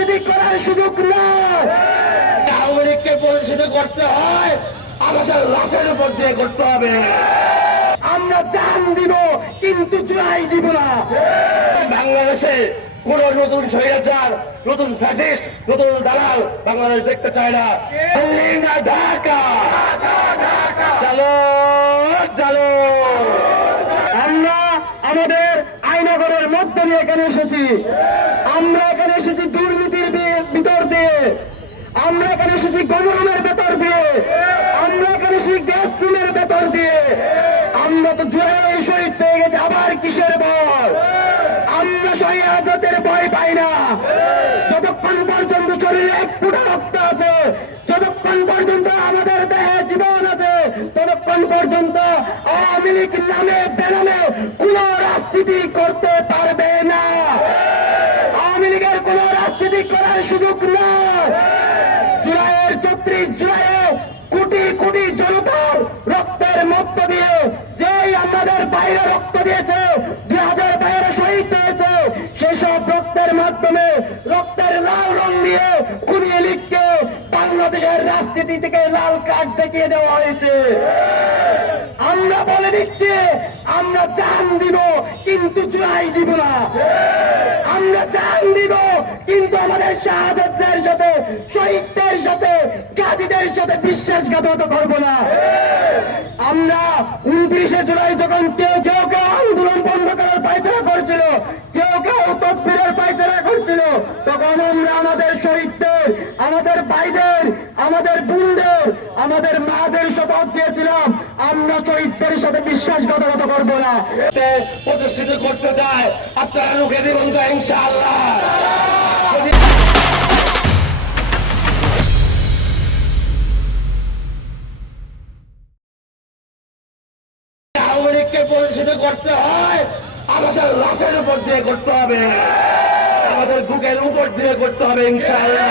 রাজনীতি করার সুযোগ নয় আওয়ামী করতে হয়, আমাদের লাশের উপর দিয়ে করতে হবে। আমরা জান দিব, কিন্তু জয় দিব না। বাংলাদেশে কোন নতুন স্বৈরাচার, নতুন ফ্যাসিস্ট, নতুন দালাল বাংলাদেশ দেখতে চায় না। ঢাকা। চলো চলো। আমরা আমাদের আইনগরের মধ্য দিয়ে এখানে এসেছি। আমরা এখানে এসেছি দিয়ে আমরা এখানে এসেছি গণরুমের ভেতর দিয়ে। আমরা এখানে এসেছি গ্যাস রুমের ভেতর দিয়ে। আমরা তো জুড়ে শহীদ হয়ে গেছি, আবার কিসের ভয়? আমরা শহীদের ভয় পাই না। যতক্ষণ পর্যন্ত শরীরে এক ফুটা রক্ত আছে, যতক্ষণ পর্যন্ত আমাদের দেহে জীবন আছে, ততক্ষণ পর্যন্ত আওয়ামী লীগ নামে বেনামে কোন রাজনীতি করতে পারবে না। আওয়ামী লীগের কোন রাজনীতি করার সুযোগ নয় মাধ্যমে রক্তের লাল রং দিয়ে কুড়ি লীগকে বাংলাদেশের রাজনীতি থেকে লাল কার্ড দেখিয়ে দেওয়া হয়েছে। আমরা বলে দিচ্ছি, আমরা জান দিব, কিন্তু জয় দিব না। আমরা জান দিব, কিন্তু আমাদের শাহাদতদের সাথে, শহীদদের সাথে, গাজীদের সাথে বিশ্বাসঘাতকতা করব না। আমরা উনত্রিশে জুলাই যখন কেউ কেউ কেউ আন্দোলন বন্ধ করার পায়চারা করছিল কেউ কেউ তদবিরের পায়চারা করছিল তখন আমরা আমাদের শহীদদের আমাদের ভাইদের, আমাদের বোনদের, আমাদের মাদের শপথ দিয়েছিলাম। আমরা শহীদদের সাথে বিশ্বাসঘাতকতা করব না। প্রতিষ্ঠিত করতে চায়, আপনারা রুখে দেবেন তো ইনশাআল্লাহ। করতে হয়, আমাদের লাশের উপর দিয়ে করতে হবে। আমাদের বুকের উপর দিয়ে করতে হবে ইনশাআল্লাহ।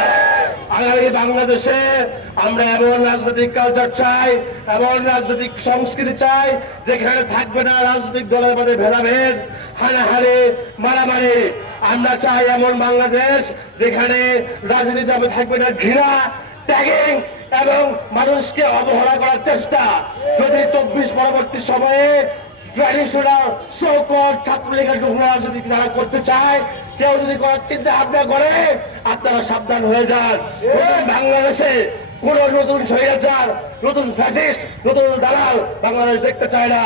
আগামী বাংলাদেশে আমরা এমন রাজনৈতিক কালচার চাই, এমন রাজনৈতিক সংস্কৃতি চাই, যেখানে থাকবে না রাজনৈতিক দলের মধ্যে ভেদাভেদ, হানাহানি, মারামারি। আমরা চাই এমন বাংলাদেশ যেখানে রাজনীতি থাকবে না ঘৃণা ট্যাগিং এবং মানুষকে অবহেলা করার চেষ্টা। যদি চব্বিশ পরবর্তী সময়ে ট্র্যাডিশনাল সকল ছাত্রলীগের যুগ্ম রাজনীতি যারা করতে চায় কেউ যদি করার চিন্তা ভাবনা করে আপনারা সাবধান হয়ে যান। বাংলাদেশে কোন নতুন স্বৈরাচার নতুন ফ্যাসিস্ট নতুন দালাল বাংলাদেশ দেখতে চায় না।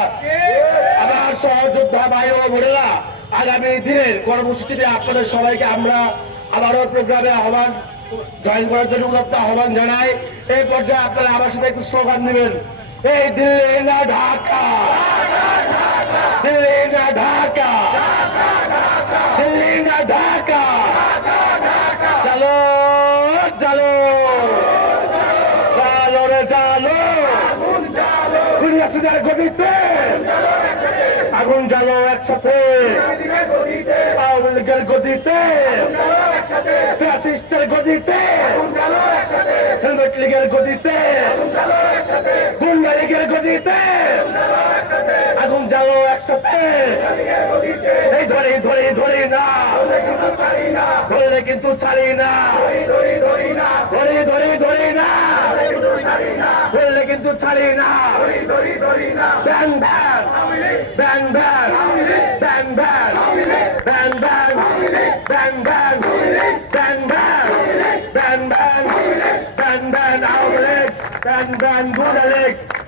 আমার সহযোদ্ধা ভাই ও বোনেরা আগামী দিনের কর্মসূচিতে আপনাদের সবাইকে আমরা আবারও প্রোগ্রামে আহ্বান জয়েন করার জন্য উদাত্ত আহ্বান জানাই। এই পর্যায়ে আপনারা আমার সাথে একটু স্লোগান দিবেন। এই দিল্লি না ঢাকা। দিল্লি ঢাকা ঢাকা চলো আগুন জ্বালো একসাথে আওয়ামী লীগের ফ্যাসিস্টের গতিতে হেলমেট লীগের গতিতে গুন্ডা লীগের গতিতে জ্বালো একসাথে। এই ধরে ধরে ধরে না। ধরলে কিন্তু ছাড়ি না। ধরে ধরে ধরে না। ধরলে কিন্তু ছাড়ি না। Ban ban. Ban ban. Ban ban. Ban ban. Ban ban. Ban ban. Ban ban. Ban ban. League. Ban ban. League.